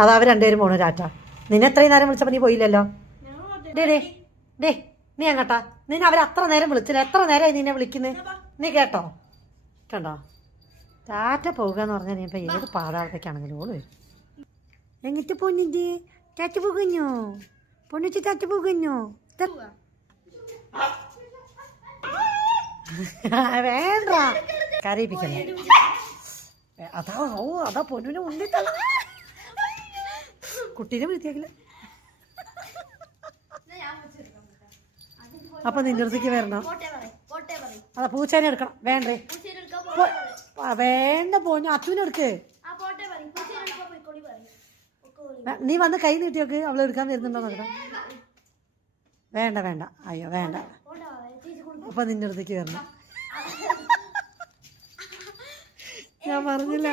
അതാ അവർ രണ്ടുപേരും പോണു ടാറ്റ. നിന്നെ എത്രയും നേരം വിളിച്ചപ്പോൾ നീ പോയില്ലല്ലോ. ഡേ ഡേ ഡേ നീ അങ്ങട്ടാ. നിന്നെ അവർ അത്ര നേരം വിളിച്ചില്ല. എത്ര നേരമായി നിന്നെ വിളിക്കുന്നത്? നീ കേട്ടോ? കണ്ടോ? ടാറ്റ പോകുക എന്ന് പറഞ്ഞാൽ നീ ഇപ്പം ഏത് പാതാളത്തേക്കാണെങ്കിലും ഓള് വരും. എങ്ങിട്ട് പൊന്നിൻ്റെ ടാറ്റ പോകുന്നോ? പൊന്നിച്ച് ടാറ്റ പോകുന്നോ? വേണ്ട കരയിപ്പിക്കല്ലേ. അതാ ഓ അതാ പൊന്നിനെ ഉണ്ടിട്ടല്ല കുട്ടീനെ വിളിച്ചേക്കില്ല. അപ്പൊ നിന്റെ അടുത്തേക്ക് വരണം. അതാ പൂച്ചേനെ എടുക്കണം. വേണ്ടേ? വേണ്ട പോഞ്ഞ അച്ഛനെടുക്ക്. നീ വന്ന് കൈ നീട്ടിയൊക്കെ അവളെ എടുക്കാൻ വരുന്നുണ്ടോ നോക്കണം. വേണ്ട വേണ്ട അയ്യോ വേണ്ട. അപ്പൊ നിന്റെ അടുത്തേക്ക് വരണം. ഞാൻ പറഞ്ഞില്ല.